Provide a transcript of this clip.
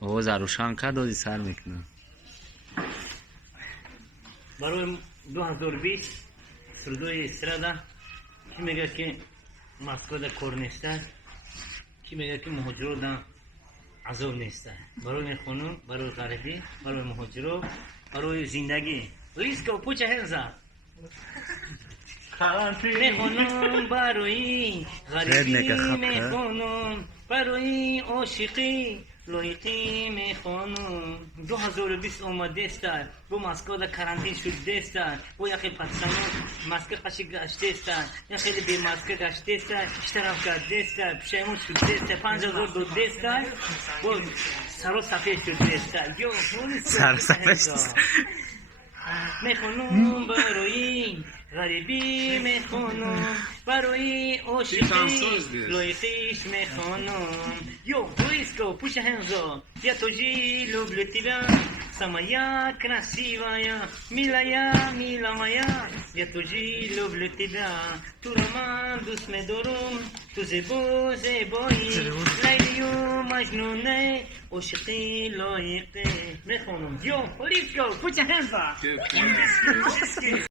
آواز روشن دادی سر میکنه. برای 2020 سردوی استرادا کی میگه که مسکو در کور نیسته، کی میگه که مهاجرو در عذاب نیسته. برای خانم، برای غریبی، برای مهاجرو، برای زندگی. لیسکو پوچه هنزا میخونم برای غریبی، میخونم برای عاشقی لایقی میخونم. 2020 اومده است، با مسکو در کرانتین شده است، با یکی پاکستانی ماسک قشی گشته است، یا خیلی بی ماسک گشته است، اشتراک کرده است، پشیمون شده است، 5000 داده است، با سر سفید شده است. یو سر سفید میخونم برای غریبی، میخونم برای عاشقی لایقیش میخونم. یو близко пусть хензо я тоже люблю тебя самая красивая милая мила моя я тоже люблю тебя ту роман دوست می‌دارم تو زیبا زیبایی لیلی و مجنونه عاشقی لایقه میخونم. یو близко пусть хензо